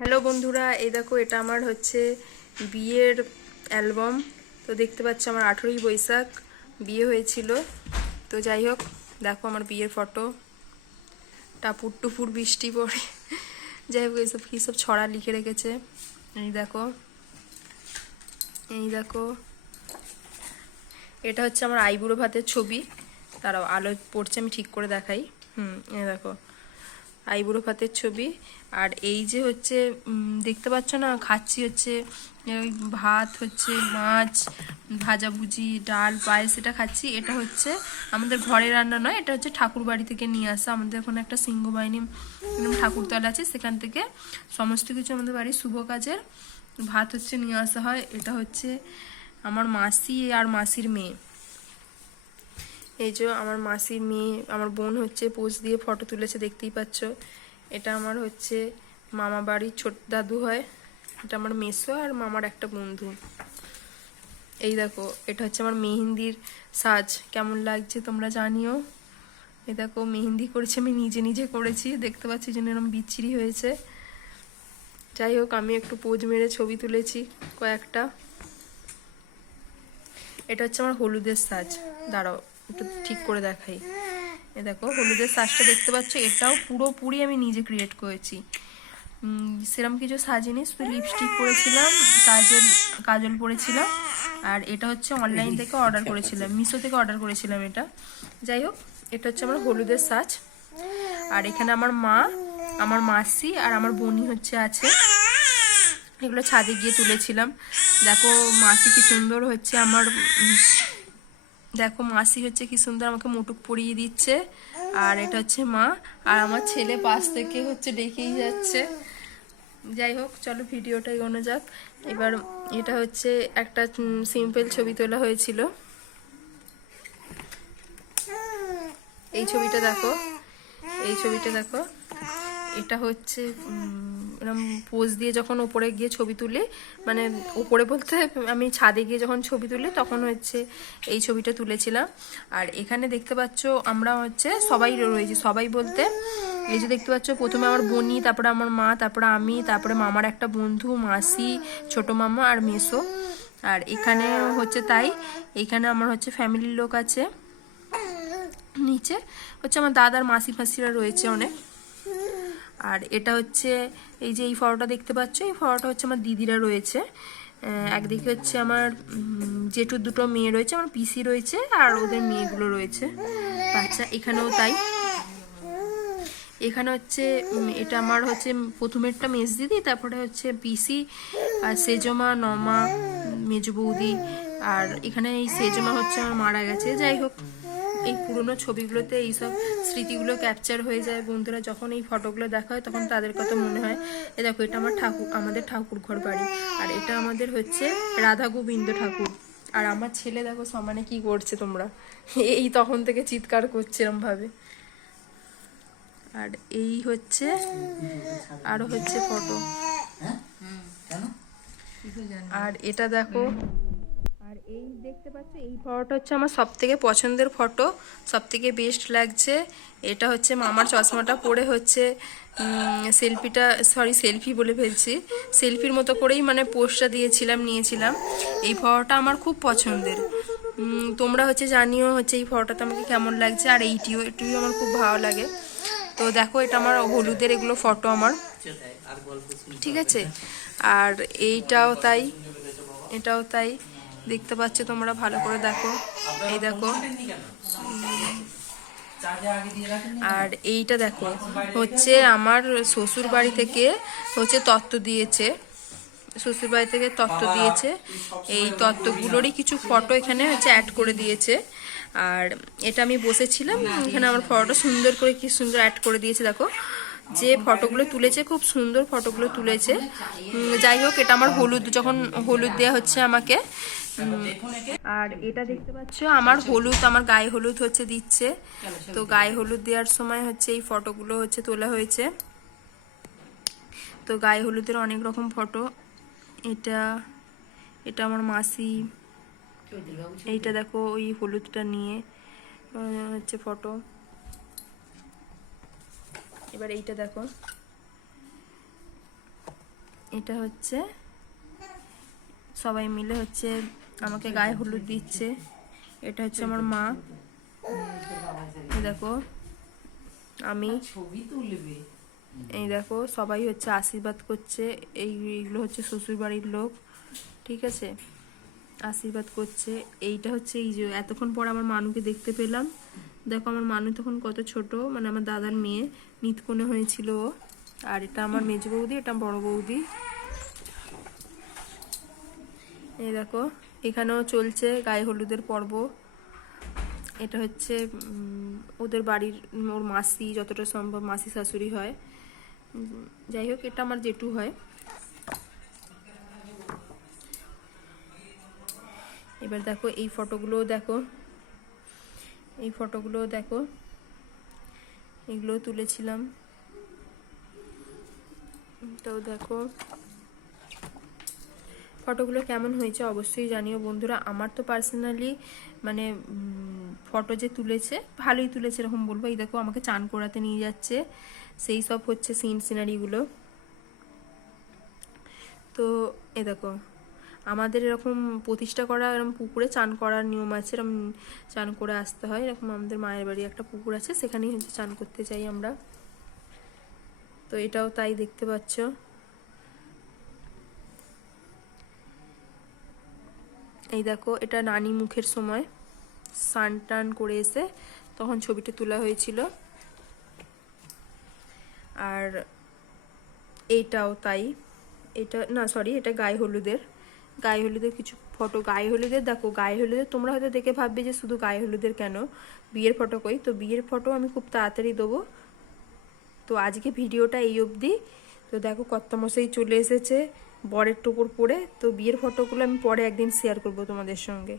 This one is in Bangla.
হ্যালো বন্ধুরা, এই দেখো এটা আমার হচ্ছে বিয়ের অ্যালবাম। তো দেখতে পাচ্ছ আমার আঠেরোই বৈশাখ, বিয়ে হয়েছিল। তো যাই হোক, দেখো আমার বিয়ের ফটো। টাপুর টুপুর বৃষ্টি পড়ে। যাই হোক এইসব কী সব ছড়া লিখে রেখেছে। এই দেখো এই দেখো। এটা হচ্ছে আমার আইবুড়ো ভাতের ছবি। তারাও আলো পড়ছে, আমি ঠিক করে দেখাই। হুম, এই দেখো। আইবুড়ো ভাতের ছবি। আর এই যে হচ্ছে দেখতে পাচ্ছ না? খাচ্ছি হচ্ছে ভাত হচ্ছে, মাছ ভাজাভুজি ডাল, পায়েস এটা খাচ্ছি। এটা হচ্ছে আমাদের ঘরে রান্না নয়, এটা হচ্ছে ঠাকুর বাড়ি থেকে নিয়ে আসা। আমাদের ওখানে একটা সিংহ বাহিনী এরকম ঠাকুরতলা আছে। সেখান থেকে সমস্ত কিছু আমাদের বাড়ির শুভ কাজের ভাত হচ্ছে নিয়ে আসা হয়। এটা হচ্ছে আমার মাসি আর মাসির মেয়ে। এই যে আমার মাসির মেয়ে, আমার বোন হচ্ছে পোজ দিয়ে ফটো তুলেছে, দেখতেই পাচ্ছ। এটা আমার হচ্ছে মামা বাড়ির ছোট দাদু হয়, এটা আমার মেসো আর মামার একটা বন্ধু। এই দেখো, এটা হচ্ছে আমার মেহেন্দির সাজ। কেমন লাগছে তোমরা জানিও। এই দেখো, মেহেন্দি করেছি আমি, নিজে নিজে করেছি, দেখতে পাচ্ছি যেন এরকম বিচ্ছিরি হয়েছে। যাই হোক, আমি একটু পোজ মেরে ছবি তুলেছি কয়েকটা। এটা হচ্ছে আমার হলুদের সাজ। দাঁড়াও। একটু ঠিক করে দেখাই। এ দেখো, হলুদের সাজটা দেখতে পাচ্ছ? এটাও পুরোপুরি আমি নিজে ক্রিয়েট করেছি। সেরম কিছু সাজিনি, শুধু লিপস্টিক পরেছিলাম, কাজল কাজল পরেছিলাম, আর এটা হচ্ছে অনলাইন থেকে অর্ডার করেছিলাম, মিশো থেকে অর্ডার করেছিলাম এটা। যাই হোক, এটা হচ্ছে আমার হলুদের সাজ আর এখানে আমার মা, আমার মাসি আর আমার বোনই হচ্ছে আছে। এগুলো ছাদে গিয়ে তুলেছিলাম। দেখো, মাসি কি সুন্দর হচ্ছে আমার দেখো মাসি হচ্ছে কি সুন্দর আমাকে মুটুক পরিয়ে দিচ্ছে। আর এটা হচ্ছে মা। আর আমার ছেলে পাশ থেকে হচ্ছে ডেকেই যাচ্ছে। যাই হোক, চলো ভিডিওটাই এগোনো যাক। এবার এটা হচ্ছে একটা সিম্পল ছবি তোলা হয়েছিল। এই ছবিটা দেখো। এই ছবিটা দেখো। এটা হচ্ছে এরম পোজ দিয়ে যখন ওপরে গিয়ে ছবি তুলি মানে ওপরে বলতে আমি ছাদে গিয়ে যখন ছবি তুলি, তখন হচ্ছে এই ছবিটা তুলেছিলাম। আর এখানে দেখতে পাচ্ছ আমরা হচ্ছে সবাই রয়েছি, সবাই বলতে এই যে দেখতে পাচ্ছ, প্রথমে আমার বোনি তারপরে আমার মা, তারপরে আমি, তারপরে মামার একটা বন্ধু, মাসি, ছোট মামা আর মেসো। আর এখানে হচ্ছে তাই, এখানে আমার হচ্ছে ফ্যামিলির লোক আছে। নিচে হচ্ছে আমার দাদার মাসি ফাসিরা রয়েছে অনেক। আর এটা হচ্ছে এই যে এই ফটোটা দেখতে পাচ্ছ, এই ফটোটা হচ্ছে আমার দিদিরা রয়েছে। একদিকে হচ্ছে আমার জেঠুর দুটো মেয়ে রয়েছে, আমার পিসি রয়েছে আর ওদের মেয়েগুলো রয়েছে। বাচ্চা এখানেও তাই। এখানে হচ্ছে এটা আমার হচ্ছে প্রথমেরটা মেজ দিদি, তারপরে হচ্ছে পিসি, আর সেজমা, নমা, মেজ বৌদি, আর এখানে এই সেজমা হচ্ছে আমার মারা গেছে। যাই হোক এই পুরনো ছবিগুলোতে এইসব স্মৃতিগুলো ক্যাপচার হয়ে যায়। বন্ধুরা যখন এই ফটোগুলো দেখা হয় তখন তাদের কথা মনে হয় এ দেখো এটা আমার ঠাকুর আমাদের ঠাকুর ঘর বাড়ি। আর এটা আমাদের হচ্ছে রাধা গোবিন্দ ঠাকুর। আর আমার ছেলে দেখো সমানে কি করছে তোমরা? এই তখন থেকে চিৎকার করছে এরম ভাবে আর এই হচ্ছে আরও হচ্ছে ফটো আর এটা দেখো এই দেখতে পাচ্ছ, এই ফটোটা হচ্ছে আমার সব থেকে পছন্দের ফটো সব থেকে বেস্ট লাগছে। এটা হচ্ছে মামার চশমাটা পরে হচ্ছে সেলফিটা সরি সেলফি বলে ফেলছি। সেলফির মতো করেই মানে পোস্টটা দিয়েছিলাম, নিয়েছিলাম। এই ফটোটা আমার খুব পছন্দের। তোমরা হচ্ছে জানিও হচ্ছে এই ফটোটা আমাকে কেমন লাগছে, আর এইটিও, এটিও আমার খুব ভালো লাগে। তো দেখো, এটা আমার হলুদের এগুলো ফটো আমার। ঠিক আছে? আর এইটাও তাই, এটাও তাই। দেখতে পাচ্ছ, তোমরা ভালো করে দেখো। এই দেখো। আর এইটা দেখো, হচ্ছে আমার শ্বশুর বাড়ি থেকে হচ্ছে তত্ত্ব দিয়েছে। শ্বশুর বাড়ি থেকে তত্ত্ব দিয়েছে। এই তত্ত্বগুলোরই কিছু ফটো এখানে হচ্ছে অ্যাড করে দিয়েছে। আর এটা আমি বসেছিলাম, এখানে আমার ফটোটা সুন্দর করে কি সুন্দর অ্যাড করে দিয়েছে, দেখো। যে ফটোগুলো তুলেছে, খুব সুন্দর ফটোগুলো তুলেছে। যাই হোক, এটা আমার হলুদ, যখন হলুদ দেওয়া হচ্ছে আমাকে আর এটা দেখতে পাচ্ছ আমার হলুদ আমার গায়ে হলুদ হচ্ছে দিচ্ছে। তো গায়ে হলুদ দেওয়ার সময় হচ্ছে এই ফটোগুলো হচ্ছে তোলা হয়েছে। তো গায়ে হলুদের অনেক রকম ফটো। এটা এটা আমার মাসি। এইটা দেখো ওই হলুদটা নিয়ে হচ্ছে ফটো। এবার এইটা দেখো। এটা হচ্ছে সবাই মিলে হচ্ছে আমাকে গায়ে হলুদ দিচ্ছে। এটা হচ্ছে আমার মা। দেখো আমি ছবি তুলবে। এই দেখো সবাই হচ্ছে আশীর্বাদ করছে। এই এইগুলো হচ্ছে শ্বশুর বাড়ির লোক ঠিক আছে? আশীর্বাদ করছে। এইটা হচ্ছে এই যে এতক্ষণ পর আমার মানুকে দেখতে পেলাম। দেখো আমার মানু তখন কত ছোট মানে আমার দাদার মেয়ে নিতকোণে হয়েছিল ও। আর এটা আমার মেজ বৌদি এটা বড় বৌদি। এই দেখো, এখানেও চলছে গায়ে হলুদের পর্ব। এটা হচ্ছে ওদের বাড়ির, ওর মাসি, যতটা সম্ভব মাসি শাশুড়ি হয়। যাই হোক, এটা আমার জেঠু হয়। এবার দেখো, এই ফটোগুলোও দেখো। এই ফটোগুলোও দেখো। এগুলোও তুলেছিলাম। তো দেখো ফটোগুলো কেমন হয়েছে অবশ্যই জানিও বন্ধুরা। আমার তো পার্সোনালি মানে ফটো যে তুলেছে, ভালোই তুলেছে এরকম বলব। এই দেখো, আমাকে চান করাতে নিয়ে যাচ্ছে। সেই সব হচ্ছে সিন সিনারিগুলো তো এ দেখো, আমাদের এরকম প্রতিষ্ঠা করা, এরকম পুকুরে চান করার নিয়ম আছে, এরকম চান করে আসতে হয়। এরকম আমাদের মায়ের বাড়ি একটা পুকুর আছে, সেখানেই হচ্ছে চান করতে চাই আমরা। তো এটাও তাই দেখতে পাচ্ছ। এই দেখো, এটা নানি মুখের সময় সান টান করে এসে তখন ছবিটা তোলা হয়েছিল। আর এইটাও তাই। এটা, না সরি এটা গায়ে হলুদের। গায়ে হলুদের কিছু ফটো, গায়ে হলুদের, দেখো, গায়ে হলুদের তোমরা হয়তো দেখে ভাববে যে শুধু গায়ে হলুদের কেন? বিয়ের ফটো কই? তো বিয়ের ফটো আমি খুব তাড়াতাড়ি দেবো। তো আজকে ভিডিওটা এই অবধি। তো দেখো, কর্তামশাই চলে এসেছে। বরের টোপর পরে তো বিয়ের ফটোগুলো আমি পরে একদিন শেয়ার করব তোমাদের সঙ্গে।